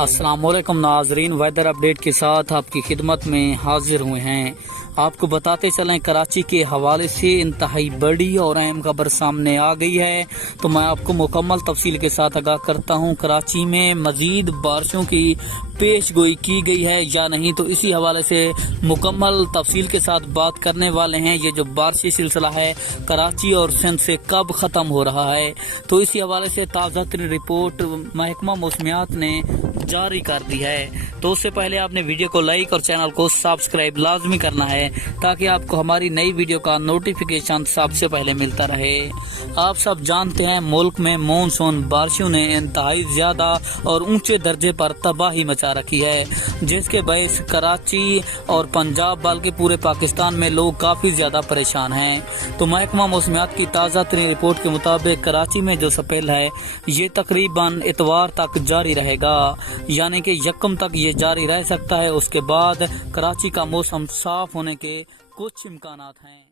अस्सलाम वालेकुम नाजरीन, वेदर अपडेट के साथ आपकी खिदमत में हाजिर हुए हैं। आपको बताते चलें, कराची के हवाले से इंतहाई बड़ी और अहम खबर सामने आ गई है, तो मैं आपको मुकम्मल तफसील के साथ आगाह करता हूं। कराची में मजीद बारिशों की पेश गोई की गई है या नहीं, तो इसी हवाले से मुकम्मल तफसील के साथ बात करने वाले हैं। ये जो बारिशी सिलसिला है कराची और सिंध से कब ख़त्म हो रहा है, तो इसी हवाले से ताज़ा तरीन रिपोर्ट महकमा मौसमियात ने जारी कर दी है। तो उससे पहले आपने वीडियो को लाइक और चैनल को सब्सक्राइब लाजमी करना है, ताकि आपको हमारी नई वीडियो का नोटिफिकेशन सबसे पहले मिलता रहे। आप सब जानते हैं, मुल्क में मानसून बारिशों ने इंतहाई ज्यादा और ऊंचे दर्जे पर तबाही मचा रखी है, जिसके बायस कराची और पंजाब बल्कि पूरे पाकिस्तान में लोग काफी ज्यादा परेशान हैं। तो महकमा मौसमियात की ताज़ा तरीन रिपोर्ट के मुताबिक कराची में जो स्पेल है ये तकरीबन इतवार तक जारी रहेगा, यानी कि यकम तक ये जारी रह सकता है। उसके बाद कराची का मौसम साफ होने के कुछ इम्कानात हैं।